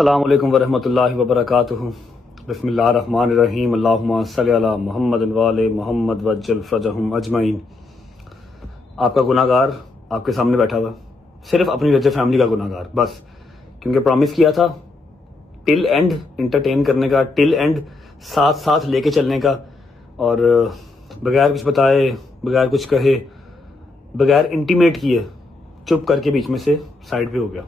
अस्सलामु अलैकुम वरहमतुल्लाहि वबरकातुहू। बिस्मिल्लाहिर्रहमानिर्रहीम। अल्लाहुम्मा सल्लि अला मुहम्मद व आले मुहम्मद वज्जल फरजहुम अजमईन। आपका गुनाहगार आपके सामने बैठा हुआ, सिर्फ अपनी रज्जे फैमिली का गुनाहगार बस, क्योंकि प्रॉमिस किया था टिल एंड इंटरटेन करने का, टिल एंड साथ साथ लेके चलने का, और बगैर कुछ बताए, बगैर कुछ कहे, बगैर इंटीमेट किए चुप करके बीच में से साइड पे हो गया।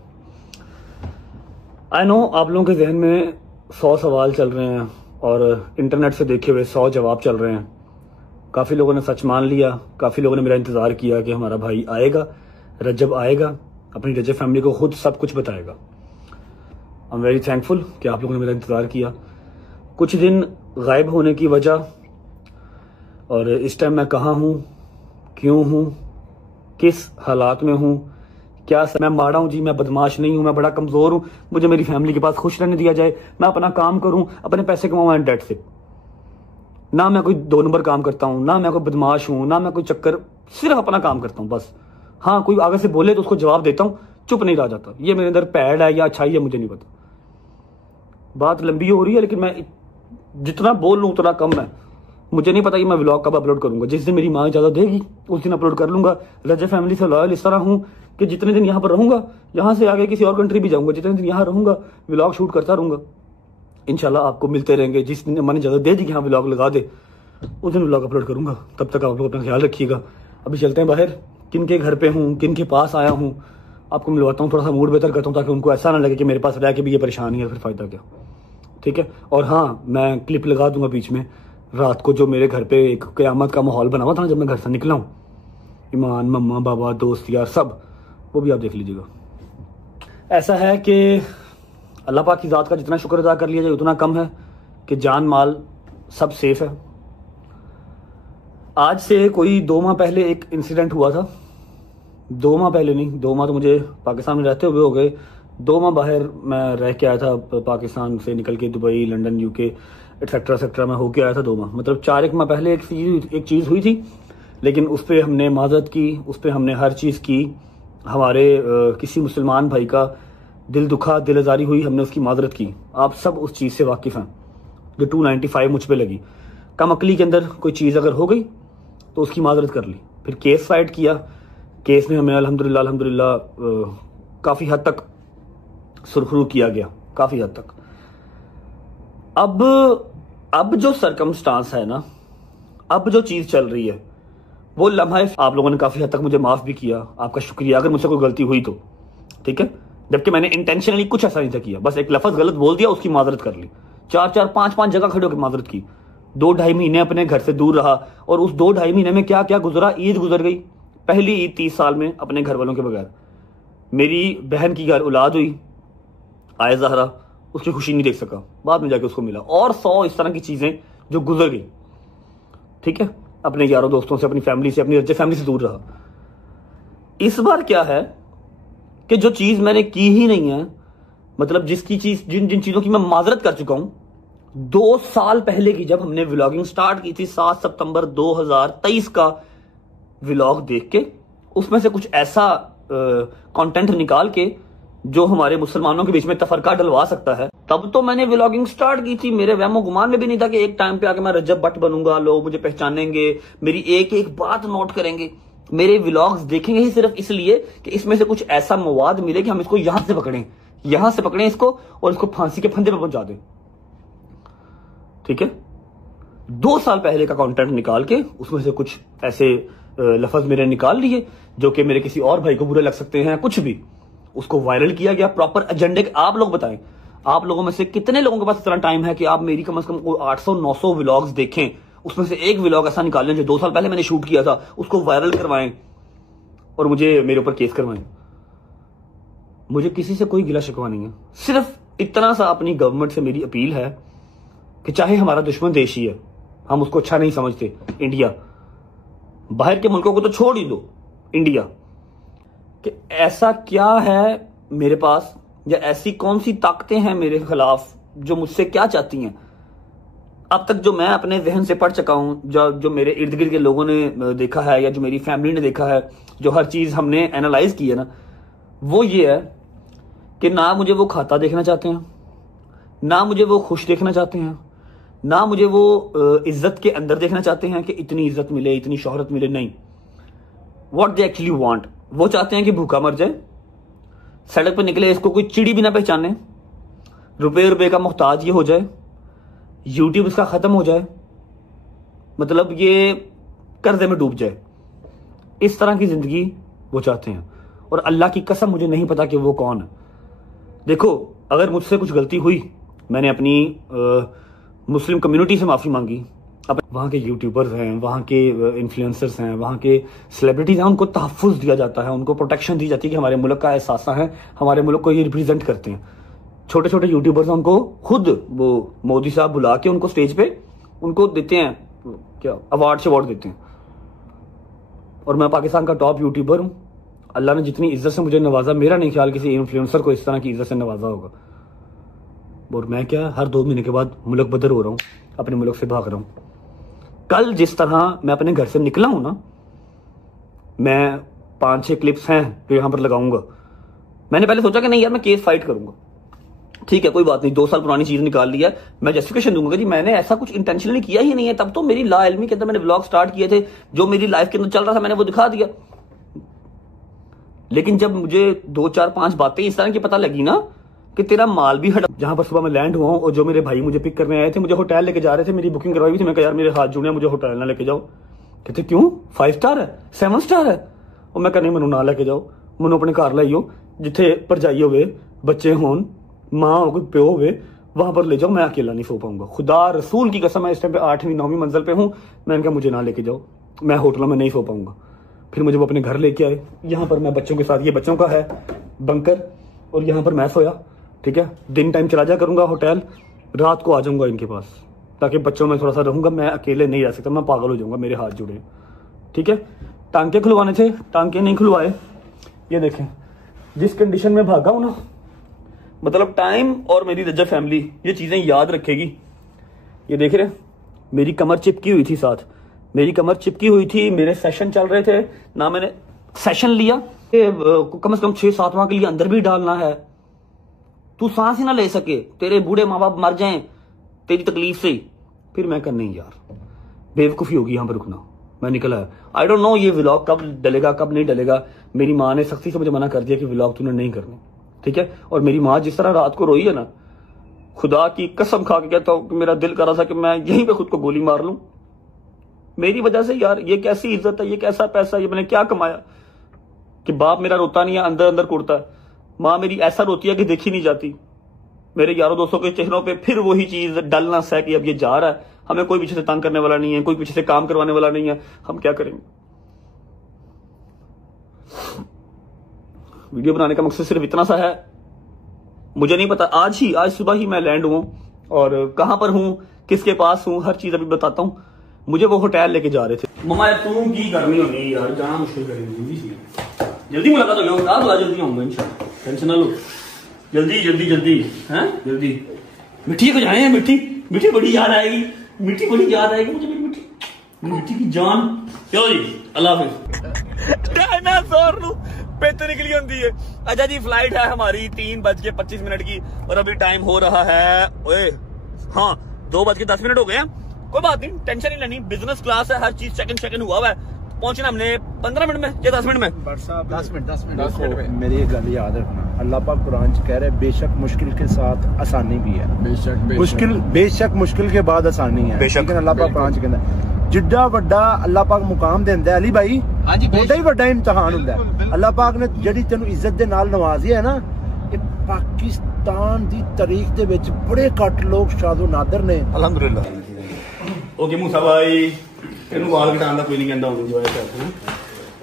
आई नो आप लोगों के जहन में 100 सवाल चल रहे हैं और इंटरनेट से देखे हुए 100 जवाब चल रहे हैं। काफ़ी लोगों ने सच मान लिया, काफ़ी लोगों ने मेरा इंतज़ार किया कि हमारा भाई आएगा, रजब आएगा, अपनी रजब फैमिली को खुद सब कुछ बताएगा। आई एम वेरी थैंकफुल कि आप लोगों ने मेरा इंतज़ार किया। कुछ दिन गायब होने की वजह, और इस टाइम मैं कहाँ हूँ, क्यों हूँ, किस हालात में हूँ, क्या मैं माड़ा हूँ जी, मैं बदमाश नहीं हूँ, मैं बड़ा कमज़ोर हूँ, मुझे मेरी फैमिली के पास खुश रहने दिया जाए, मैं अपना काम करूँ, अपने पैसे कमाऊँ एंड डेट से। ना मैं कोई 2 नंबर काम करता हूँ, ना मैं कोई बदमाश हूँ, ना मैं कोई चक्कर, सिर्फ अपना काम करता हूँ बस। हाँ, कोई आगे से बोले तो उसको जवाब देता हूँ, चुप नहीं रह जाता। ये मेरे अंदर पैड है या अच्छाई है, मुझे नहीं पता। बात लंबी हो रही है लेकिन मैं जितना बोल लूँ उतना कम है। मुझे नहीं पता कि मैं व्लॉग कब अपलोड करूंगा। जिस दिन मेरी माँ इजाज़त देगी उस दिन अपलोड कर लूंगा। रजब फैमिली से लॉयल इस तरह हूँ कि जितने दिन यहाँ पर रहूंगा, यहाँ से आगे किसी और कंट्री भी जाऊंगा, जितने दिन यहाँ रहूंगा व्लॉग शूट करता रहूंगा। इंशाल्लाह आपको मिलते रहेंगे। जिस दिन मैंने इजाज़त दे दी कि हाँ व्लॉग लगा दे, उस दिन व्लॉग अपलोड करूंगा। तब तक आप लोग अपना ख्याल रखिएगा। अभी चलते हैं बाहर, किन के घर पे हूँ, किन के पास आया हूँ, आपको मिलवाता हूँ, थोड़ा सा मूड बेहतर करता हूँ ताकि उनको ऐसा ना लगे कि मेरे पास रह के भी ये परेशानी है, फिर फ़ायदा क्या। ठीक है। और हाँ, मैं क्लिप लगा दूंगा बीच में रात को, जो मेरे घर पे एक क़यामत का माहौल बना हुआ था ना जब मैं घर से निकला हूँ। ईमान, मम्मा, बाबा, दोस्त यार सब, वो भी आप देख लीजिएगा। ऐसा है कि अल्लाह पाक की ज़ात का जितना शुक्र अदा कर लिया जाए उतना कम है कि जान माल सब सेफ है। आज से कोई 2 माह पहले एक इंसिडेंट हुआ था। 2 माह पहले नहीं, 2 माह तो मुझे पाकिस्तान में रहते हुए हो गए। 2 माह बाहर मैं रह के आया था, पाकिस्तान से निकल के Dubai, London, UK etcetera etcetera में होके आया था 2 माह। मतलब 4 माह पहले एक चीज़ हुई थी, लेकिन उस पर हमने माजरत की, उस पर हमने हर चीज़ की। हमारे किसी मुसलमान भाई का दिल दुखा, दिल आज़ारी हुई, हमने उसकी माजरत की। आप सब उस चीज़ से वाकिफ़ हैं। जो 295 मुझ पर लगी, कम अकली के अंदर कोई चीज़ अगर हो गई तो उसकी माजरत कर ली। फिर केस फाइट किया। केस में हमें अल्हम्दुलिल्लाह काफ़ी हद तक सुरखरू किया गया, काफ़ी हद तक। अब जो सरकमस्टांस है ना, अब जो चीज़ चल रही है, वो लम्हा आप लोगों ने काफ़ी हद तक मुझे माफ़ भी किया। आपका शुक्रिया अगर मुझसे कोई गलती हुई तो, ठीक है। जबकि मैंने इंटेंशनली कुछ ऐसा नहीं था किया, बस एक लफ्ज़ गलत बोल दिया, उसकी माजरत कर ली। 4-4, 5-5 जगह खड़े होकर माजरत की। 2-2.5 महीने अपने घर से दूर रहा, और उस 2-2.5 महीने में क्या क्या गुजरा। ईद गुजर गई, पहली ईद 30 साल में अपने घर वालों के बगैर। मेरी बहन की घर औलाद हुई, आए ज़हरा, उसकी खुशी नहीं देख सका, बाद में जाके उसको मिला। और 100 इस तरह की चीज़ें जो गुजर गई, ठीक है। अपने यारों दोस्तों से, अपनी फैमिली से, अपनी रज्जे फैमिली से दूर रहा। इस बार क्या है कि जो चीज़ मैंने की ही नहीं है, मतलब जिन चीज़ों की मैं माजरत कर चुका हूं 2 साल पहले की, जब हमने व्लॉगिंग स्टार्ट की थी 7 सितंबर 2023 का व्लॉग देख के, उसमें से कुछ ऐसा कंटेंट निकाल के जो हमारे मुसलमानों के बीच में तफरका डलवा सकता है, तब तो मैंने व्लॉगिंग स्टार्ट की थी। मेरे वहमो गुमान में भी नहीं था कि एक टाइम पे आके मैं रजब भट्ट बनूंगा, लोग मुझे पहचानेंगे, मेरी एक एक बात नोट करेंगे, मेरे व्लॉग्स देखेंगे ही सिर्फ इसलिए कि इसमें से कुछ ऐसा मवाद मिले कि हम इसको यहां से पकड़ें इसको, और इसको फांसी के फंदे पर पहुंचा दें। ठीक है। 2 साल पहले का कंटेंट निकाल के उसमें से कुछ ऐसे लफ्ज मेरे निकाल लिए जो कि मेरे किसी और भाई को बुरे लग सकते हैं, कुछ भी, उसको वायरल किया गया प्रॉपर एजेंडे। आप लोग बताएं, आप लोगों में से कितने लोगों के पास इतना टाइम है कि आप मेरी कम से कम 800-900 व्लॉग्स देखें, उसमें से एक व्लॉग ऐसा निकालें जो 2 साल पहले मैंने शूट किया था, उसको वायरल करवाएं और मुझे मेरे ऊपर केस करवाएं। मुझे किसी से कोई गिला शिकवा नहीं है। सिर्फ इतना सा अपनी गवर्नमेंट से मेरी अपील है कि चाहे हमारा दुश्मन देश ही है, हम उसको अच्छा नहीं समझते, इंडिया, बाहर के मुल्कों को तो छोड़ ही दो, इंडिया, कि ऐसा क्या है मेरे पास, या ऐसी कौन सी ताकतें हैं मेरे खिलाफ जो मुझसे क्या चाहती हैं। अब तक जो मैं अपने जहन से पढ़ चुका हूं, जो मेरे इर्द गिर्द के लोगों ने देखा है, या जो मेरी फैमिली ने देखा है, जो हर चीज हमने एनालाइज की है ना, वो ये है कि ना मुझे वो खाता देखना चाहते हैं, ना मुझे वो खुश देखना चाहते हैं, ना मुझे वो इज्जत के अंदर देखना चाहते हैं कि इतनी इज्जत मिले, इतनी शोहरत मिले। नहीं, व्हाट दे एक्चुअली वांट, वो चाहते हैं कि भूखा मर जाए, सड़क पर निकले इसको कोई चिड़ी भी ना पहचाने, रुपए का मोहताज ये हो जाए, यूट्यूब इसका खत्म हो जाए, मतलब ये कर्जे में डूब जाए। इस तरह की जिंदगी वो चाहते हैं। और अल्लाह की कसम मुझे नहीं पता कि वो कौन है। देखो, अगर मुझसे कुछ गलती हुई, मैंने अपनी मुस्लिम कम्युनिटी से माफ़ी मांगी, अब वहाँ के यूट्यूबर्स हैं, वहाँ के इन्फ्लुएंसर्स हैं, वहाँ के सेलिब्रिटीज हैं, उनको तहफ़्फ़ुज़ दिया जाता है, उनको प्रोटेक्शन दी जाती है कि हमारे मुल्क का एहसास है, हमारे मुल्क को ये रिप्रेजेंट करते हैं। छोटे छोटे यूट्यूबर्स हैं, उनको खुद वो मोदी साहब बुला के उनको स्टेज पे उनको देते हैं, क्या अवार्ड देते हैं। और मैं पाकिस्तान का टॉप यूट्यूबर हूँ। अल्लाह ने जितनी इज्जत से मुझे नवाजा, मेरा नहीं ख्याल किसी इन्फ्लुएंसर को इस तरह की इज्जत से नवाजा होगा। और मैं क्या, हर 2 महीने के बाद मुल्क बदर हो रहा हूँ, अपने मुल्क से भाग रहा हूँ। कल जिस तरह मैं अपने घर से निकला हूं ना, मैं 5-6 क्लिप्स हैं जो यहां पर लगाऊंगा। मैंने पहले सोचा कि नहीं यार, मैं केस फाइट करूंगा, ठीक है कोई बात नहीं, 2 साल पुरानी चीज निकाल लिया, मैं जस्टिफिकेशन दूंगा जी मैंने ऐसा कुछ इंटेंशनली किया ही नहीं है। तब तो मेरी ला इल्मी के अंदर मैंने व्लॉग स्टार्ट किए थे, जो मेरी लाइफ के अंदर चल रहा था मैंने वो दिखा दिया। लेकिन जब मुझे 2-4-5 बातें इस तरह की पता लगी ना कि तेरा माल भी हटा, जहां पर सुबह मैं लैंड हुआ हूं और जो मेरे भाई मुझे पिक करने आए थे, मुझे होटल लेके जा रहे थे, मेरी बुकिंग करवाई हुई थी, मैं कहा यार मेरे हाथ जुड़े, मुझे होटल ना लेके जाओ। कहते क्यों, 5 स्टार है, 7 स्टार है? और मैं कहा नहीं, मैनू ना लेके जाओ, मैनू अपने घर लाइयो, जिथे भरजाई होवे, बच्चे होन, माँ हो, कोई प्यो होवे, वहां पर ले जाओ, मैं अकेला नहीं सो पाऊंगा। खुदा रसूल की कसम, मैं इस टाइम पे 8वीं-9वीं मंजिल पे हूं। मैंने कहा मुझे ना लेके जाओ, मैं होटलों में नहीं सो पाऊंगा। फिर मुझे वो अपने घर लेके आए, यहाँ पर मैं बच्चों के साथ, ये बच्चों का है बंकर, और यहाँ पर मैं सोया, ठीक है। दिन टाइम चला जा करूंगा होटल, रात को आ जाऊंगा इनके पास, ताकि बच्चों में थोड़ा सा रहूंगा, मैं अकेले नहीं रह सकता, मैं पागल हो जाऊंगा, मेरे हाथ जुड़े, ठीक है। टांके खुलवाने थे, टांके नहीं खुलवाए। ये देखें जिस कंडीशन में भागा हूं ना, मतलब टाइम और मेरी रज्जा फैमिली ये चीजें याद रखेगी। ये देख रहे, मेरी कमर चिपकी हुई थी, साथ मेरी कमर चिपकी हुई थी, मेरे सेशन चल रहे थे ना, मैंने सेशन लिया, कम से कम 6-7 माह के लिए अंदर भी डालना है, तू सांस ही ना ले सके, तेरे बूढ़े माँ बाप मर जाएं तेरी तकलीफ से। फिर मैं कहा नहीं यार, बेवकूफ़ी होगी यहाँ पर रुकना, मैं निकला है। आई डोंट नो ये व्लॉग कब डलेगा कब नहीं डलेगा। मेरी माँ ने सख्ती से मुझे मना कर दिया कि व्लॉग तूने नहीं करने, ठीक है। और मेरी माँ जिस तरह रात को रोई है ना, खुदा की कसम खा के कहता हूँ कि मेरा दिल कर रहा था कि मैं यहीं पे खुद को गोली मार लूं, मेरी वजह से। यार ये कैसी इज्जत है, ये कैसा पैसा, ये मैंने क्या कमाया कि बाप मेरा रोता नहीं है, अंदर अंदर कुड़ता है, माँ मेरी ऐसा रोती है कि देखी नहीं जाती। मेरे यारों दोस्तों के चेहरों पे फिर वही चीज डलनेस है कि अब ये जा रहा है, हमें कोई पीछे से तंग करने वाला नहीं है, कोई पीछे से काम करवाने वाला नहीं है, हम क्या करेंगे। वीडियो बनाने का मकसद सिर्फ इतना सा है, मुझे नहीं पता, आज सुबह ही मैं लैंड हुआ और कहां पर हूं, किसके पास हूं, हर चीज अभी बताता हूं। मुझे वो होटल लेके जा रहे थे। मम्मा यार तू की करनी होनी यार, जाना मुश्किल करेगी, जल्दी मुलाकात हो गया, जल्दी आऊंगा इंशाल्लाह, टेंशन ना लो, जल्दी जल्दी जल्दी हैं, जल्दी। मिट्टी को जाए, मिट्टी मिट्टी बड़ी याद आएगी, मिट्टी बड़ी याद आएगी मुझे, मिट्टी की जान। चलो जी, अल्लाह हाफिज़। डायनासोर नु पेट निकली होती है। अच्छा जी, फ्लाइट है हमारी 3:25 की और अभी टाइम हो रहा है, ओए हाँ 2:10 हो गए हैं। कोई बात नहीं, टेंशन नहीं लेनी, बिजनेस क्लास है, हर चीज सेकंड हुआ है। पहुंचना हमने 15 मिनट में या 10 मिनट में, 10 मिनट में। मेरी एक गल याद रखना, अल्लाह पाक कुरान च कह रहे बेशक मुश्किल के साथ आसानी भी है, बेशक मुश्किल के बाद आसानी है, लेकिन अल्लाह पाक कुरान च कहता जिड्डा वड्डा अल्लाह पाक मुकाम देंदा है अली भाई, ओडा ही वड्डा इम्तिहान हुंदा है। अल्लाह पाक ने जेडी तेनू इज्जत दे नाल नवाजी है ना, ये पाकिस्तान दी तारीख दे विच बड़े घट लोग शादो नादर ने। अल्हम्दुलिल्लाह। ओके मूसा भाई, तेनू वाल कटाने का कोई नहीं कहता, एंजॉय करते हैं।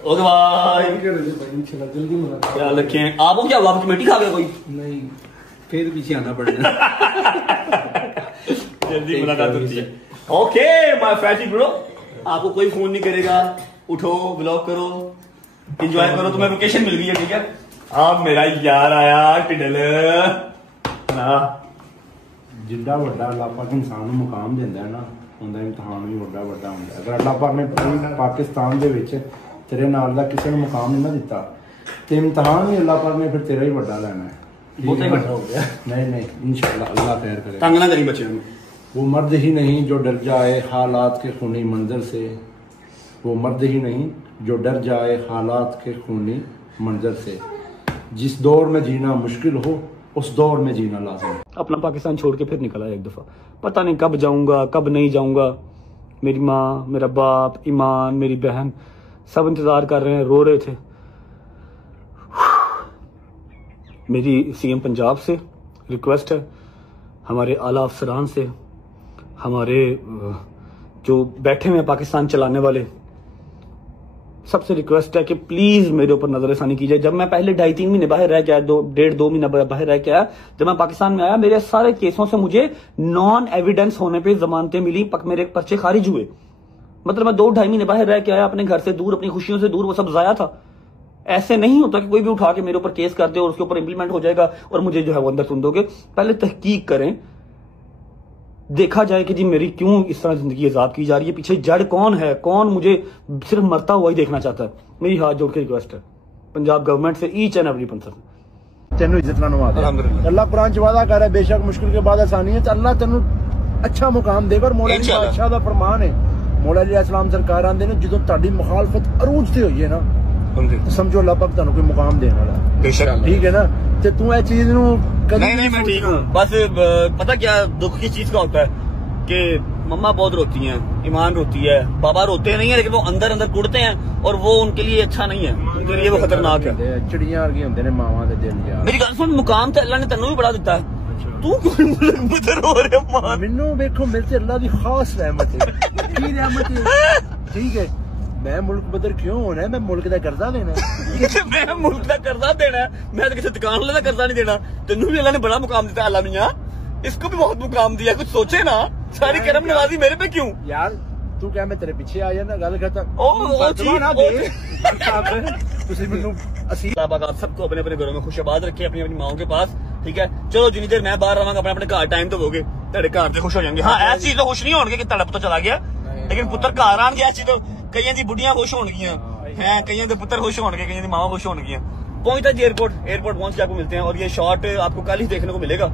ओके भाई, जल्दी मुलाकात, ख्याल रखें। आपको क्या हुआ, कमेटी खा गया कोई? नहीं, फिर पीछे आना पड़ेगा। जल्दी मुलाकात होती है। ओके माय फैटी ब्रो, आपको कोई फोन नहीं करेगा, उठो ब्लॉग करो, एंजॉय करो, तुम्हें लोकेशन मिल गई है, ठीक है। आप मेरा यार आया टिडल ना, जिड्डा वड्डा अल्लाह पाक इंसान नूं मुकाम दिंदा है ना, उनका इम्तिहान भी वड्डा वड्डा हुंदा है। अगर अल्लाह पाक ने पाकिस्तान दे विच तेरे नाल दा किसी नूं मुकाम नहीं ना दिता, ते इम्तिहान भी अल्लाह पाक ने फिर तेरा ही वड्डा लेना है। बहुत ही घंटा हो गया। नहीं इंशाल्लाह अल्लाह खैर करे। तंग ना करी बच्चे में। वो मर्द ही नहीं जो डर जाए हालात के खूनी मंजर से, वो मर्द ही नहीं जो डर जाए हालात के खूनी मंजर से। जिस दौर में जीना मुश्किल हो उस दौर में जीना लाज़िम। अपना पाकिस्तान छोड़ के फिर निकला एक दफ़ा, पता नहीं कब जाऊंगा कब नहीं जाऊंगा। मेरी माँ, मेरा बाप, ईमान, मेरी बहन सब इंतज़ार कर रहे हैं, रो रहे थे। मेरी सीएम पंजाब से रिक्वेस्ट है, हमारे आला अफसरान से, हमारे जो बैठे हुए हैं पाकिस्तान चलाने वाले, सबसे रिक्वेस्ट है कि प्लीज मेरे ऊपर नजरसानी कीजिए। जब मैं पहले 2.5-3 महीने बाहर रह के आया, 1.5-2 महीने बाहर रह के आया, जब मैं पाकिस्तान में आया मेरे सारे केसों से मुझे नॉन एविडेंस होने पे जमानतें मिली, मेरे पर्चे खारिज हुए। मतलब मैं 2-2.5 महीने बाहर रह के आया, अपने घर से दूर, अपनी खुशियों से दूर, वो सब जाया था। ऐसे नहीं होता कि कोई भी उठा के मेरे ऊपर केस कर दे और उसके ऊपर इंप्लीमेंट हो जाएगा और मुझे जो है वो अंदर सुन दोगे। पहले तहकीक करें, देखा जाए कि जी मेरी क्यों इस तरह जिंदगी अजाब की जा रही है, पीछे जड़ कौन है, कौन मुझे सिर्फ मरता हुआ ही देखना चाहता है। मेरी हाथ जोड़ के रिक्वेस्ट है पंजाब गवर्नमेंट से, ईच एंड एवरी पर्सन। तेनू इज्जत ना नवा दे। अल्लाह कुरान च वादा कर रहा है, बेशक मुश्किल के बाद आसानी है, तो अल्लाह तेनू अच्छा मुकाम देगा। और मौला अली बादशाह दा फरमान है, मौला अली अलैहिस्सलाम सरकार आंदे ने जदों ਤੁਹਾਡੀ मुखालफत अरूज ते होई है ना, तो समझो अल्लाह पाक ਤੁਹਾਨੂੰ कोई मुकाम देने वाला है। बेशक ठीक है ना। ते तू ए चीज नु नहीं मैं ठीक हूँ। बस पता क्या दुख की चीज का होता है कि मम्मा बहुत रोती हैं, ईमान रोती है, बाबा रोते नहीं है, लेकिन वो अंदर अंदर कुड़ते हैं और वो उनके लिए अच्छा नहीं है, उनके लिए वो खतरनाक है। चिड़ियां वर्गी होंदे ने मावां दे दिल यार। मेरी गल सुन, मुकाम तो अल्लाह ने तेनू भी बड़ा दिता है, तू क्यों मुल्क में रो रहे मां? मैनू देखो मेरे से अल्लाह दी खास रहमत है, की रहमत है। ठीक है, मैं मुल्क बदर क्यों होना है, मैं मुल्क का कर्जा देना है। मैं मुल्क का कर्जा देना है, मैं तो किसी दुकान वाले का कर्जा नहीं देना। तेनू भी अल्लाह ने बड़ा मुकाम दिता, अल्लाह मियां इसको भी बहुत मुकाम दिया, कुछ सोचे ना। सारी करम नवाजी मेरे पे क्यों यार? तू क्या मैं तेरे पीछे आ जाना गल करता? सबको अपने अपने घरों में खुशबाद रखे, अपनी अपनी माओ के पास। ठीक है, चलो जितनी देर मैं बाहर रहांगा अपने अपने घर टाइम तो दोगे, तेरे घर से खुश हो जाएंगे। हाँ, ऐसी चीज तो खुश नहीं होंगे कि तेरा पुत्र चला गया, लेकिन पुत्र घर आन गया, ऐसी तो कई दी बुढ़ियां खुश होनगियां हैं, कई दे पुत्र खुश होंगे, कई दी मावा खुश होनगियां। पहुंचता जी एयरपोर्ट पहुंच के आपको मिलते हैं। और ये शॉट आपको कल ही देखने को मिलेगा,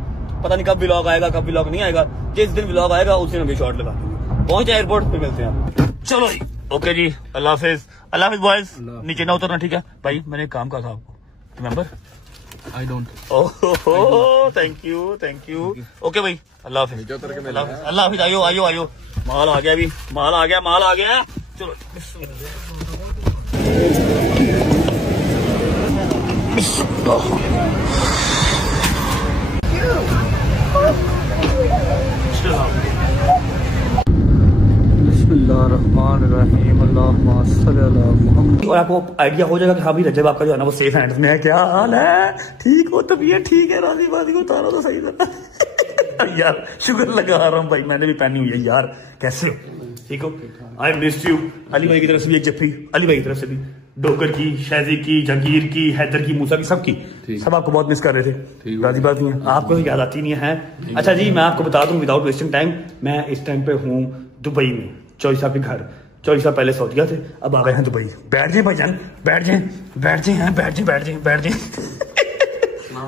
पता नहीं कब व्लॉग आएगा कब व्लॉग नहीं आएगा। जिस दिन व्लॉग आएगा उस दिन हम ये शॉट लगा देंगे। पहुंच जाए एयरपोर्ट, फिर मिलते हैं। चलो जी, ओके जी, अल्लाह हाफिज। अल्लाह हाफिज बॉयज, नीचे ना उतरना, ठीक है भाई? मैंने एक काम कहा था आपको, remember? I don't. Oh thank you. Okay भाई, अल्लाह हाफिज। अल्लाह हाफिज। आयो माल आ गया, अभी माल आ गया। चलो और आपको आइडिया हो जाएगा कि हाँ भाई रजब आपका जो है ना वो सेफ हैंड्स में है। क्या हाल है? ठीक हो? तबीयत ठीक है? राजी बाजी को उतारो तो सही था। यार शुक्र लगा रहा हूँ भाई, मैंने भी पहनी हुई है यार। कैसे हो? ठीक हो? I miss you. अली भाई की तरफ से भी एक जफ्फी, अली भाई की तरफ से भी, डोकर की, शहजी की, जंगीर की, हैदर की, मूसा की, सबकी। सब आपको बहुत मिस कर रहे थे। राजी बात नहीं है, आपको याद आती नहीं है। अच्छा जी, मैं आपको बता दूं विदाउट वेस्टिंग टाइम, मैं इस टाइम पे हूँ दुबई में, चौधरी साहब के घर। चौधरी साहब पहले सऊदीया थे, अब आ गए हैं दुबई। बैठ जाए भाईजान, बैठ जाए।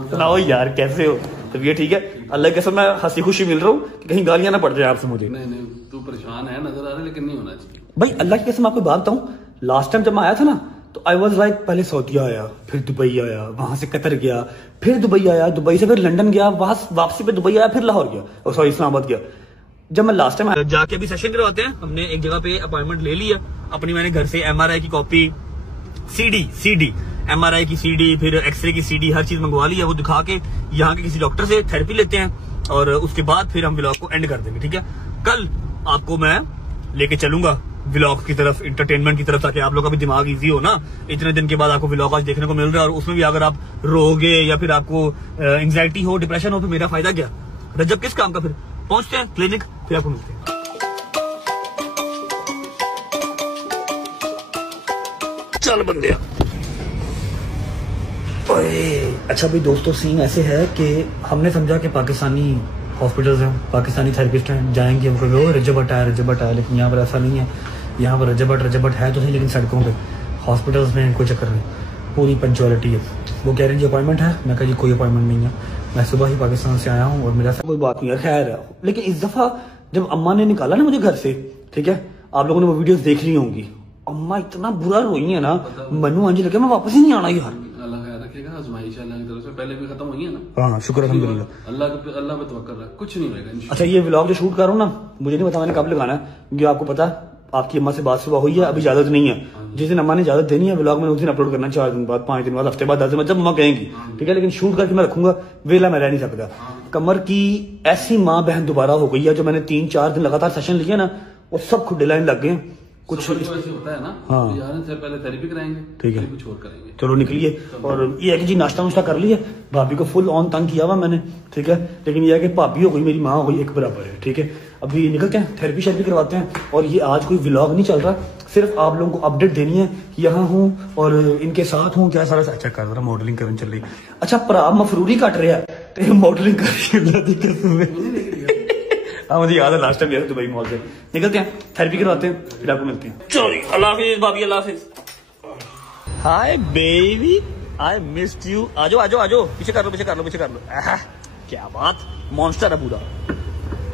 सुनाओ यार, कैसे हो? तबीयत ठीक है? अल्लाह के मैं हंसी खुशी मिल रहा हूँ कि कहीं गालियां ना पड़ जाए आपसे मुझे। नहीं, तू परेशान है नजर आ रहा है, लेकिन नहीं होना चाहिए भाई। अल्लाह की कसम आपको बात बताऊं, लास्ट टाइम जब मैं आया था ना तो आई वॉज लाइक, पहले सऊदीया आया, फिर दुबई आया, वहां से कतर गया, फिर दुबई आया, दुबई से फिर लंदन गया, वापसी पे दुबई आया, फिर लाहौर गया, सॉरी इस्लामाबाद गया। जब मैं लास्ट टाइम जाके अभी सेशन करवाते हैं, हमने एक जगह पे अपॉइंटमेंट ले लिया अपनी। मैंने घर से MRI की कॉपी, CD MRI की CD, फिर एक्सरे की CD, हर चीज मंगवा ली है। वो दिखा के यहाँ के किसी डॉक्टर से थेरेपी लेते हैं और उसके बाद फिर हम व्लॉग को एंड कर देंगे। ठीक है, कल आपको मैं लेके चलूंगा व्लॉग की तरफ, इंटरटेनमेंट की तरफ, ताकि आप लोग का भी दिमाग इजी हो ना। इतने दिन के बाद आपको व्लॉग आज देखने को मिल रहा है और उसमें भी अगर आप रोगे या फिर आपको एंग्जाइटी हो, डिप्रेशन हो, फिर मेरा फायदा क्या? रजब किस काम का? फिर पहुंचते हैं क्लिनिक, फिर आपको मिलते हैं। चल बंदे। अच्छा भाई दोस्तों, सीन ऐसे है कि हमने समझा कि पाकिस्तानी हॉस्पिटल्स हैं, पाकिस्तानी थेरेपिस्ट हैं, जाएंगे वो रजब हट आया, लेकिन यहाँ पर ऐसा नहीं है। यहाँ पर रजब हट है तो सही, लेकिन सड़कों पे, हॉस्पिटल्स में कोई चक्कर नहीं, पूरी पंचुअलिटी है। वो कह रहे हैं जी अपॉइंटमेंट है। मैं कहा जी कोई अपॉइंटमेंट नहीं है, मैं सुबह ही पाकिस्तान से आया हूँ और मेरा कोई बात नहीं है, खैर है। लेकिन इस दफ़ा जब अम्मा ने निकाला ना मुझे घर से, ठीक है, आप लोगों ने वो वीडियोस देख ली होंगी, अम्मा इतना बुरा रोई है ना, मनु अंजी लगे मैं वापस ही नहीं आना यार। अल्लाह खैर रखेगा, आजमाइश अल्लाह की तरफ से पहले भी खत्म हुई है ना। हाँ शुक्र अल्हम्दुलिल्लाह, अल्लाह पे तवक्कल रख, कुछ नहीं होगा। अच्छा ये व्लॉग जो शूट कर रहा हूँ ना, मुझे नहीं पता मैंने कब लगाना है, क्योंकि आपको पता आपकी अम्मा से बात सुबह हुई है, अभी इजाजत नहीं है। जिस दिन अम्मा ने इजाजत देनी है व्लॉग मैंने उस दिन अपलोड करना, 4 दिन बाद, 5 दिन बाद, हफ्ते बाद, 10 दिन बाद, जब अम्मा कहेंगी, ठीक है। लेकिन शूट करके मैं रखूंगा, वेला मैं रह नहीं सकता। कमर की ऐसी माँ बहन दोबारा हो गई है, जो मैंने 3-4 दिन लगातार सेशन लिया ना, वो सब खुद डिलाइन लग गए। कुछ होता है ना, हाँ से पहले थेरेपी कराएंगे, ठीक है, कुछ और करेंगे। चलो निकलिए। और ये है कि जी नाश्ता नुश्ता कर लिया, भाभी को फुल ऑन तंग किया हुआ मैंने, ठीक है। लेकिन ये है कि भाभी हो गई मेरी माँ हो गई, एक बराबर है, ठीक है। अभी निकलते हैं, थेरेपी शेरेपी करवाते हैं। और ये आज कोई व्लॉग नहीं चल रहा, सिर्फ आप लोगों को अपडेट देनी है कि यहाँ हूँ और इनके साथ हूँ, क्या सारा अच्छा कर रहा, मॉडलिंग करने चल रही। अच्छा पर मफरूरी कट रहा है तो मॉडलिंग कर रही है। हाँ मुझे याद है लास्ट टाइम गया था दुबई मॉल से। निकलते हैं, थेरेपी करवाते हैं, फिर आपको मिलते हैं। चलो अल्लाह हाफिज़ भाभी, अल्लाह हाफिज़। Hi baby, I missed you. आजो आजो आजो, पीछे कर लो, पीछे कर लो, पीछे कर लो। क्या बात, मॉन्स्टर है पूरा।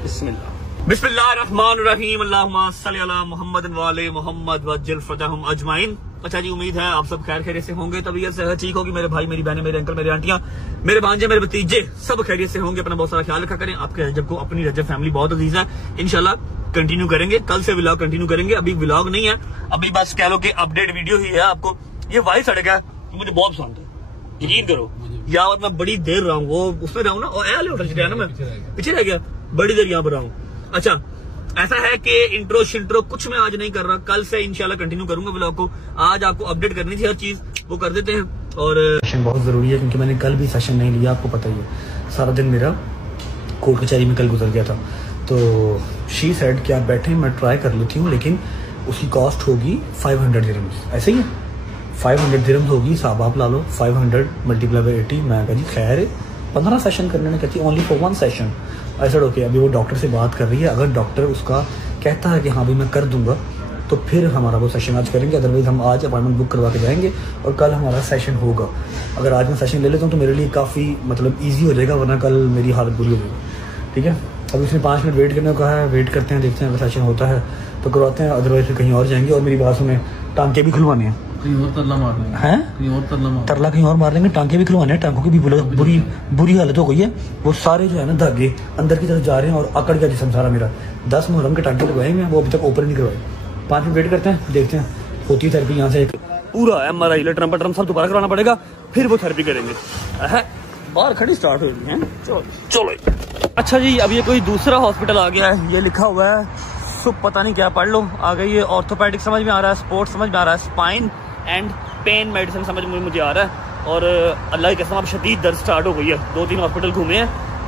बिस्मिल्लाह बिस्मिल्लाहिर्रहमानिर्रहीम, अल्लाहुम्मा सल्ली अला मुहम्मद व आले मुहम्मद वज्जिल फतहम अजमाइन। अच्छा जी, उम्मीद है आप सब खैर खैरियत से होंगे, तबीयत सेहत ठीक होगी। मेरे भाई, मेरी बहनें, मेरे अंकल, मेरे आंटियां, मेरे भांजे, मेरे भतीजे सब खैरियत से होंगे। अपना बहुत सारा ख्याल रखा करें। आपके रजब को अपनी रजब फैमिली बहुत अजीज है, इंशाल्लाह कंटिन्यू करेंगे। कल से व्लॉग कंटिन्यू करेंगे, अभी व्लॉग नहीं है, अभी बस कह लो कि अपडेट वीडियो ही है। आपको ये वाइट सड़क है, मुझे बहुत पसंद है, यकीन करो यार। मैं बड़ी देर रहा हूँ, वो उसमें रहा हूँ ना, और होटल से ना, मैं पीछे रह गया, बड़ी देर यहाँ पर रहा हूँ। अच्छा ऐसा है कि इंट्रो शिंट्रो कुछ मैं आज नहीं कर रहा, कल से इंशाल्लाह कंटिन्यू करूंगा व्लॉग को। आज आपको अपडेट करनी थी हर चीज, वो कर देते हैं। और सेशन बहुत जरूरी है, क्योंकि मैंने कल भी सेशन नहीं लिया, आपको पता ही है। सारा दिन मेरा कोर्ट कचहरी में कल गुजर गया था। तो शी सेड कि आप बैठे, मैं ट्राई कर लेती हूँ, लेकिन उसकी कॉस्ट होगी 500 दिरहम्स। ऐसे ही है, 500 दिरहम्स होगी, साहब आप ला लो, 500 मल्टीप्लाई बाई 80। मैं कहा जी खैर 15 सेशन करने में, कहती ओनली फॉर 1 सेशन। ऐसा ओके, अभी वो डॉक्टर से बात कर रही है, अगर डॉक्टर उसका कहता है कि हाँ भाई मैं कर दूंगा, तो फिर हमारा वो सेशन आज करेंगे। अदरवाइज हम आज अपॉइंटमेंट बुक करवा के जाएंगे और कल हमारा सेशन होगा। अगर आज मैं सेशन ले लेता हूँ तो मेरे लिए काफ़ी मतलब ईजी हो जाएगा, वरना कल मेरी हालत बुरी हो जाएगी, ठीक है। अभी उसने 5 मिनट वेट करने को कहा है, वेट करते हैं, देखते हैं अगर सेशन होता है तो करवाते हैं, अदरवाइज फिर कहीं और जाएंगे। और मेरी बात सुने, टांके भी खुलवाने हैं, कहीं और तरला मार लेंगे, हैं कहीं और तरला कहीं और मार लेंगे, टांके भी खुलवाने हैं। टांकों की भी बुरी हालत हो गई है, वो सारे जो है ना धागे अंदर की तरफ जा रहे हैं और अकड़ गया जिसम सारा मेरा। 10 मुहर्रम के टांके लगवाएंगे, वो अभी तक ओपन नहीं करवाए। 5 मिनट वेट करते हैं, देखते हैं होती है थेरेपी। यहाँ से एक पूरा MRI लेटरम पटरम सब दोबारा करवाना पड़ेगा, फिर वो थेरेपी करेंगे। बाहर खड़ी स्टार्ट हो गई है, चलो। अच्छा जी, अब ये कोई दूसरा हॉस्पिटल आ गया है, ये लिखा हुआ है सुप, पता नहीं क्या, पढ़ लो। आ गई ये ऑर्थोपेडिक समझ में आ रहा है, स्पोर्ट्स समझ में आ रहा है, स्पाइन एंड पेन मेडिसिन समझ में मुझे आ रहा है। और अल्लाह की कसम अब शदीद दर्द स्टार्ट हो गई है, 2-3 हॉस्पिटल घूमे हैं,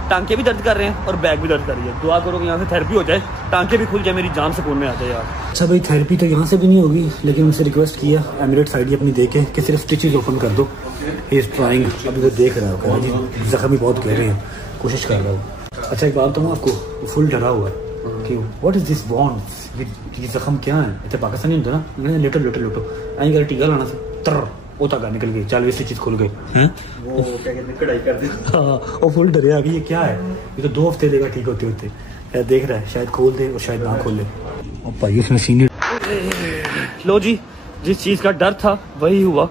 टांके भी दर्द कर रहे हैं और बैक भी दर्द कर रही है। दुआ करो कि यहाँ से थेरेपी हो जाए, टांके भी खुल जाए, मेरी जान सुकून में आ जाए यार। अच्छा भाई, थेरेपी तो यहाँ से भी नहीं होगी, लेकिन उनसे रिक्वेस्ट किया एमिरेट साइड अपनी देखे कि सिर्फ स्टिचेज ओपन कर दो। ही इज ट्राइंग, अभी वो देख रहा है जी, जख्म भी बहुत गहरे हैं, कोशिश कर रहा हूँ। अच्छा एक बात बताऊँ आपको, फुल डरा हुआ है कि व्हाट इज दिस बॉन्ड, ये जख्म क्या है, इतने पाकिस्तानी होता ना, लेटो लेटो लेटो आई कर टीका लाना से तर वो तक निकल गई, 40 चीज खुल गई हैं, वो क्या कहते हैं कढ़ाई कर दी। हाँ वो फुल डरे आ गई, ये क्या है, ये तो 2 हफ्ते देगा ठीक होते होते। देख रहा है शायद खोल दे और शायद ना खोल ले। और भाई उसने सीनियर लो जी, जिस चीज का डर था वही हुआ।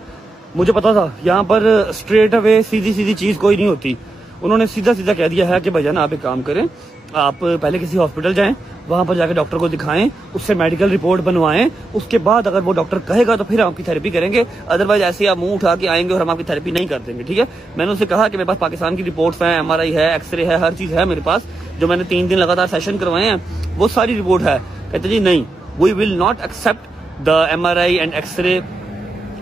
मुझे पता था यहाँ पर स्ट्रेट अवे सीधी चीज कोई नहीं होती। उन्होंने सीधा कह दिया है कि भैया आप एक काम करें, आप पहले किसी हॉस्पिटल जाएं, वहां पर जाकर डॉक्टर को दिखाएं, उससे मेडिकल रिपोर्ट बनवाएं, उसके बाद अगर वो डॉक्टर कहेगा तो फिर आपकी थेरेपी करेंगे, अदरवाइज ऐसे आप मुंह उठा के आएंगे और हम आपकी थेरेपी नहीं कर देंगे, ठीक है। मैंने उससे कहा कि मेरे पास पाकिस्तान की रिपोर्ट्स हैं, MRI है, एक्सरे है, हर चीज है मेरे पास, जो मैंने 3 दिन लगातार सेशन करवाए हैं वो सारी रिपोर्ट है। कहते जी नहीं, we will not accept the MRI and x-ray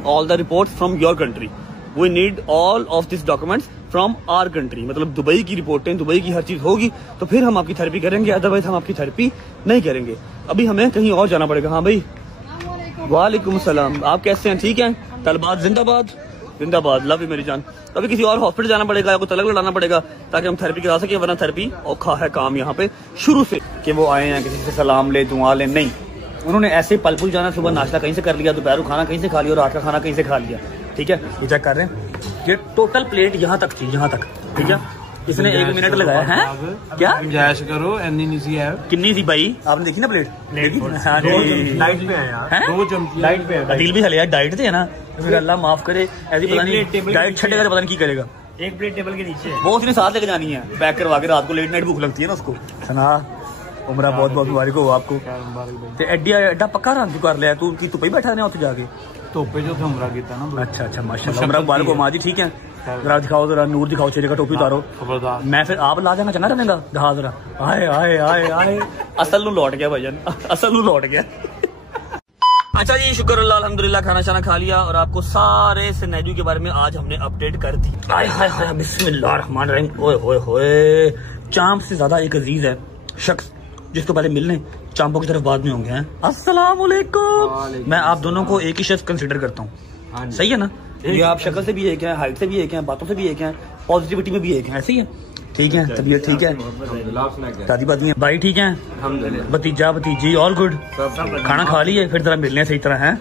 all the reports from your country, we need all of this documents from our country. मतलब दुबई की रिपोर्टें, दुबई की हर चीज होगी तो फिर हम आपकी थेरेपी करेंगे, अदरवाइज हम आपकी थेरेपी नहीं करेंगे। अभी हमें कहीं और जाना पड़ेगा। हाँ भाई, वालेकुम सलाम, आप कैसे हैं, ठीक हैं? तलबात जिंदाबाद, जिंदाबाद, लव यू मेरी जान। अभी किसी और हॉस्पिटल जाना पड़ेगा, आपको तलब लड़ाना पड़ेगा ताकि हम थेरेपी करा सके, वरना थेरेपी औखा है काम यहाँ पे शुरू से, कि वो आए हैं किसी से सलाम ले दुआ ले, नहीं। उन्होंने ऐसे पल पुल जाना, सुबह नाश्ता कहीं से कर लिया, दोपहर को खाना कहीं से खा लिया और रात का खाना कहीं से खा लिया, ठीक है। ये चेक कर रहे हैं, ये टोटल प्लेट यहाँ तक थी, यहाँ तक, ठीक है। इसने 1 मिनट लगाया है। क्या गुंजाइश करो, एनी नहीं है। कितनी थी भाई, आपने देखी ना प्लेट? लाइट पे है यार, 2 चमची लाइट पे है। दिल भी हले यार, डाइट थे ना, फिर अल्लाह माफ करे, ऐसी पता नहीं डाइट छटेगा तो पता नहीं की करेगा। 1 प्लेट टेबल के नीचे वो उसने साथ लेके जानी है, पैक करवा के, रात को लेट नाइट भूख लगती है ना उसको। सना उमरा बहुत बहुत मुबारक हो आपको। ते एड्डा पक्का रंग कर लिया तू की, धुप्पे बैठा ने उत्थे जाके? धुप्पे जो उमरा कीता ना। अच्छा माशाल्लाह, उमरा मुबारक हो माँ जी, ठीक है। जरा दिखाओ, जरा नूर दिखाओ, चेहरे का टोपी उतारो। मैं फिर आप ला जाना, चंगा रहेगा। दिखा जरा, आए आए आए आए, असल नू लौट गया भाईजान, असल नू लौट गया। अच्छा जी, शुक्र अल्लाह, अल्हम्दुलिल्लाह, खाना शाना खा लिया और आपको सारे सिनेरियो के बारे में आज हमने अपडेट कर दी। हाय हाय हाय, बिस्मिल्लाह रहमान रहीम। ओए होए होए, चांप से ज्यादा एक अजीज है शख्स जिसको पहले मिलने चांपों की तरफ बाद में होंगे हैं। अस्सलाम वालेकुम। मैं आप दोनों को एक ही शख्स कंसिडर करता हूँ, सही है ना? ये आप शक्ल से भी एक हैं, हाइट से भी एक हैं, बातों से भी एक हैं, पॉजिटिविटी में भी एक हैं, ऐसे ही है, ठीक है? तबीयत ठीक है, दादी बादी भाई ठीक है, भतीजा भतीजी ऑल गुड, खाना खा लिए, फिर जरा मिलने सही तरह है।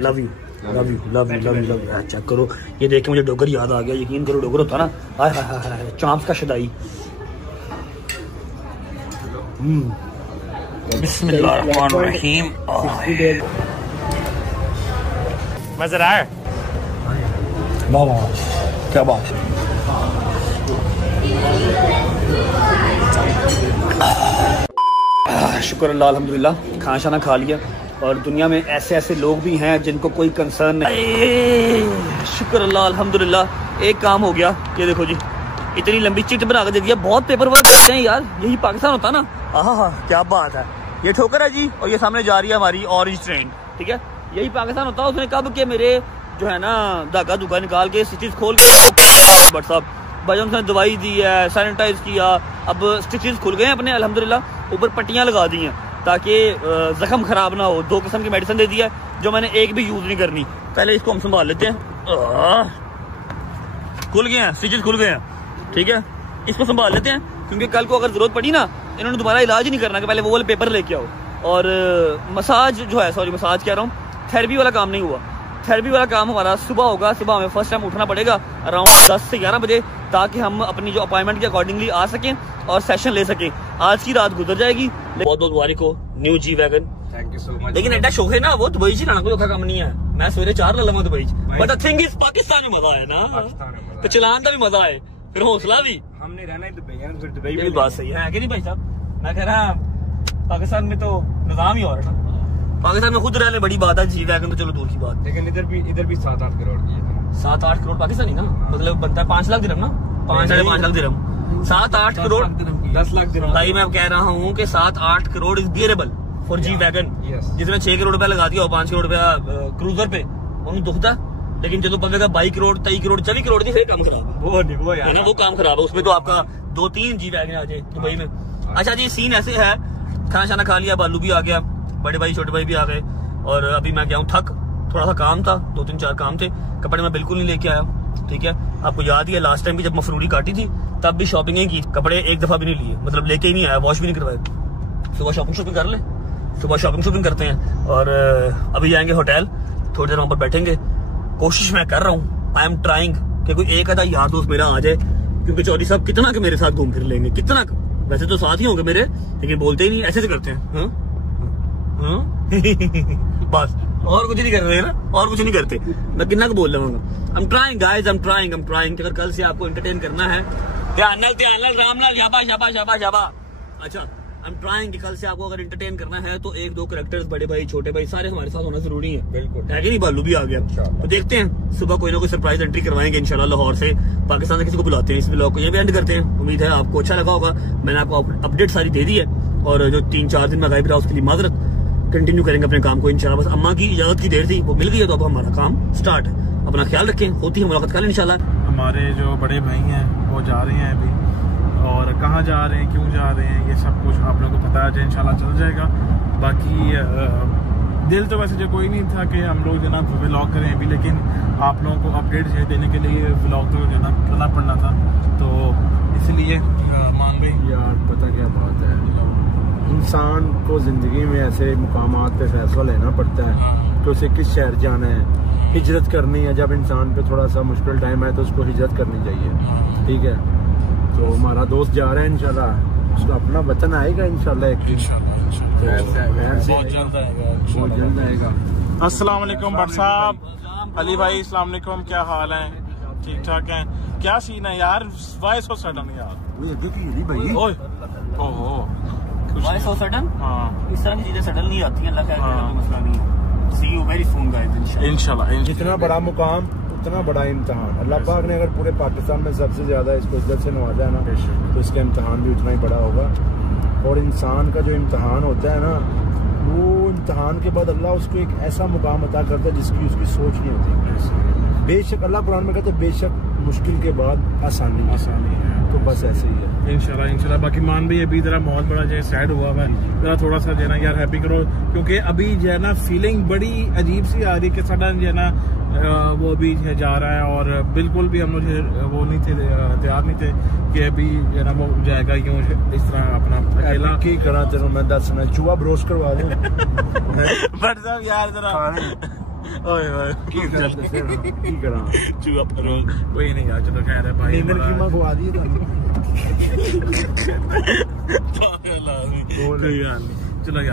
Love you love you love you love you love you. Check करो, ये देख के मुझे डोगर याद आ गया, यकीन करो डोगर होता ना, हाय हाय हाय, चांप का शदाई। बिस्मिल्लाहिर्रहमानिर्रहीम। मजा आ रहा है? वाह वाह, क्या बात है। शुक्र अल्लाह, अल्हम्दुलिल्लाह, खाना शाना खा लिया और दुनिया में ऐसे ऐसे लोग भी हैं जिनको कोई कंसर्न नहीं। शुक्र अल्लाह, अल्हम्दुलिल्लाह, एक काम हो गया। ये देखो जी, इतनी लंबी चिट बना के दे दिया। बहुत पेपर वर्क करते हैं यार, यही पाकिस्तान होता ना। हाँ, क्या बात है। ये ठोकर है जी, और ये सामने जा रही है हमारी ऑरेंज ट्रेन, ठीक है? यही पाकिस्तान होता है। उसने कब के मेरे जो है ना धागा धुगा निकाल के स्टिचेस खोल के बट साहब भाईजान उसने दवाई दी है, सैनिटाइज किया, अब स्टिचेस खुल गए हैं अपने अल्हम्दुलिल्लाह, ऊपर पट्टियां लगा दी हैं ताकि जख्म खराब ना हो। 2 किस्म की मेडिसिन दे दी है जो मैंने एक भी यूज नहीं करनी। पहले इसको हम संभाल लेते हैं। खुल गए हैं, स्टिचेस खुल गए हैं, ठीक है? इसको संभाल लेते हैं क्योंकि कल को अगर जरूरत पड़ी ना, इन्होंने दोबारा इलाज ही नहीं करना कि पहले वो वाले पेपर लेके आओ। और मसाज जो है, सॉरी मसाज कह रहा हूँ, थेरेपी वाला काम नहीं हुआ। थेरेपी वाला काम हमारा सुबह होगा। सुबह हमें फर्स्ट टाइम उठना पड़ेगा अराउंड 10 से 11 बजे, ताकि हम अपनी जो अपॉइंटमेंट के अकॉर्डिंगली आ सकें और सेशन ले सकें। आज की रात गुजर जाएगी। बहुत बहुत मुबारक हो new G wagon, thank you so much. लेकिन एडा शौक है ना, वो दुबई से लाना कोई औखा काम नहीं है। मैं सवेरे 4 ला लवा Dubai, but the thing is Pakistan में मजा है ना, तो चलान का भी मजा है, फिर हौसला भी। हमने रहना ही दुबई है, फिर दुबई में बात सही है कि नहीं भाई साहब? मैं कह रहा पाकिस्तान में तो निजाम ही हो रहा है ना। पाकिस्तान में खुद रहने बड़ी बात है, जी वैगन तो चलो दूर की बात, लेकिन इधर भी 7-8 करोड़ की है। 7-8 करोड़ पाकिस्तानी ना, मतलब बनता है 5 लाख दिरहम ना, 5-5.5 लाख दिरहम। 7-8 करोड़ 10 लाख दिरहम भाई। मैं कह रहा हूँ कि 7-8 crore is bearable for G wagon. जिसने 6 करोड़ रुपया लगा दिया और 5 करोड़ रुपया क्रूजर पे, उन्हें दुखता। लेकिन जो पवेगा 22 करोड़ 23 करोड़ 24 करोड़ की, फिर काम खराब है वो काम खराब है। उसमें तो आपका 2-3 जी वैगन आ जाए दुबई में। अच्छा जी, सीन ऐसे है, खाना शाना खा लिया, बालू भी आ गया, बड़े भाई छोटे भाई भी आ गए, और अभी मैं गया हूँ थक, थोड़ा सा काम था, 2-3-4 काम थे। कपड़े मैं बिल्कुल नहीं लेके आया, ठीक है? आपको याद ही है लास्ट टाइम भी जब मफरूरी काटी थी तब भी शॉपिंग ही की, कपड़े एक दफा भी नहीं लिए, मतलब लेके ही नहीं आया, वॉश भी नहीं करवाए। सुबह शॉपिंग कर ले, सुबह शॉपिंग करते हैं और अभी जाएंगे होटल, थोड़ी देर वहां पर बैठेंगे। कोशिश मैं कर रहा हूँ, आई एम ट्राइंग कि कोई एक आधा यार दोस्त मेरा आ जाए, क्योंकि चौधरी साहब कितना के मेरे साथ घूम फिर लेंगे, कितना वैसे तो साथ ही होंगे मेरे, लेकिन बोलते ही नहीं, ऐसे से करते हैं। बस और कुछ नहीं कर रहे ना, और कुछ नहीं करते। मैं कितना को बोल रहा हूँ, I am trying guys, I am trying. अगर कल से आपको एंटरटेन करना है, ध्यान नाल राम नाल शाबा। अच्छा, आई एम ट्राइंग कि कल से आपको अगर एंटरटेन करना है तो 1-2 कैरेक्टर्स, बड़े भाई छोटे भाई सारे हमारे साथ होना जरूरी है। बिल्कुल है कि नहीं? बालू भी आ गया, तो देखते हैं सुबह कोई ना कोई सरप्राइज एंट्री करवाएंगे इंशाल्लाह। लाहौर से, पाकिस्तान से किसी को बुलाते हैं। इस व्लॉग को ये भी एंड करते हैं। उम्मीद है आपको अच्छा लगा होगा। मैंने आपको अपडेट सारी दे दी है, और जो 3-4 दिन में गायब रहा उसके लिए माजरत। कंटिन्यू करेंगे अपने काम को इंशाल्लाह। बस अम्मा की इजाजत की देर थी, वो मिल गई है, तो अब हमारा काम स्टार्ट है। अपना ख्याल रखें, होती है मुलाकात कल इंशाल्लाह। हमारे जो बड़े भाई हैं वो जा रहे हैं अभी, और कहाँ जा रहे हैं, क्यों जा रहे हैं, ये सब कुछ आप लोगों को पता है, इंशाल्लाह चल जाएगा। बाकी दिल तो वैसे जो कोई नहीं था कि हम लोग जो ना व्लॉग करें अभी, लेकिन आप लोगों को अपडेट देने के लिए व्लॉग तो जो ना करना पड़ना था, तो इसलिए मान भाई यार पता क्या बात है, इंसान को ज़िंदगी में ऐसे मुकामात पे फैसला लेना पड़ता है कि उसे किस शहर जाना है, हिजरत करनी है। जब इंसान पे थोड़ा सा मुश्किल टाइम है तो उसको हिजरत करनी चाहिए, ठीक है। तो हमारा दोस्त जा रहा है इंशाल्लाह, उसका अपना वतन आएगा इंशाल्लाह एक दिन, बहुत जल्द आएगा। अस्सलाम वालेकुम भट्ट साहब, अली भाई अस्सलाम वालेकुम, क्या हाल है? ठीक ठाक हैं? क्या सीन है यार? वॉइस ऑफ सडन यार, ओए ओहो वॉइस ऑफ सडन, हाँ इस तरह की चीजें सडन नहीं आती हैं, अल्लाह का कोई मसला नहीं है। सी यू वेरी सून गाइस, इंशाल्लाह। जितना बड़ा मुकाम उतना बड़ा इम्तहान। अल्लाह पाक ने अगर पूरे पाकिस्तान में सबसे ज्यादा इसको इज्जत से नवाजा है ना, तो इसका इम्तहान भी उतना ही बड़ा होगा। और इंसान का जो इम्तहान होता है ना, वो इम्तहान के बाद अल्लाह उसको एक ऐसा मुकाम अता करता है जिसकी उसकी सोच नहीं होती। बेशक अल्लाह कुरान में कहते हैं बेशक मुश्किल के बाद आसानी है, तो बस ऐसे ही है इंशाल्लाह इंशाल्लाह। बाकी मान भी अभी जरा बहुत बड़ा जो है सैड हुआ है, जरा थोड़ा सा जो है ना यार हैप्पी करो, क्योंकि अभी जो है ना फीलिंग बड़ी अजीब सी आ रही है कि सडन जो है ना वो अभी जा रहा है, और बिल्कुल भी हम लोग वो नहीं थे, तैयार नहीं थे कि अभी जो है ना वो जाएगा यूँ इस तरह अपना अकेला। की करा तेरे मैं दसना चूहा ब्रोश करवा दूं बट साहब यार जरा ओए ओए की करा चूहा ब्रोश कोई नहीं यार, चलो खैर है भाई, नींद कीमा खवा दी कोई गल नहीं, चलो यार।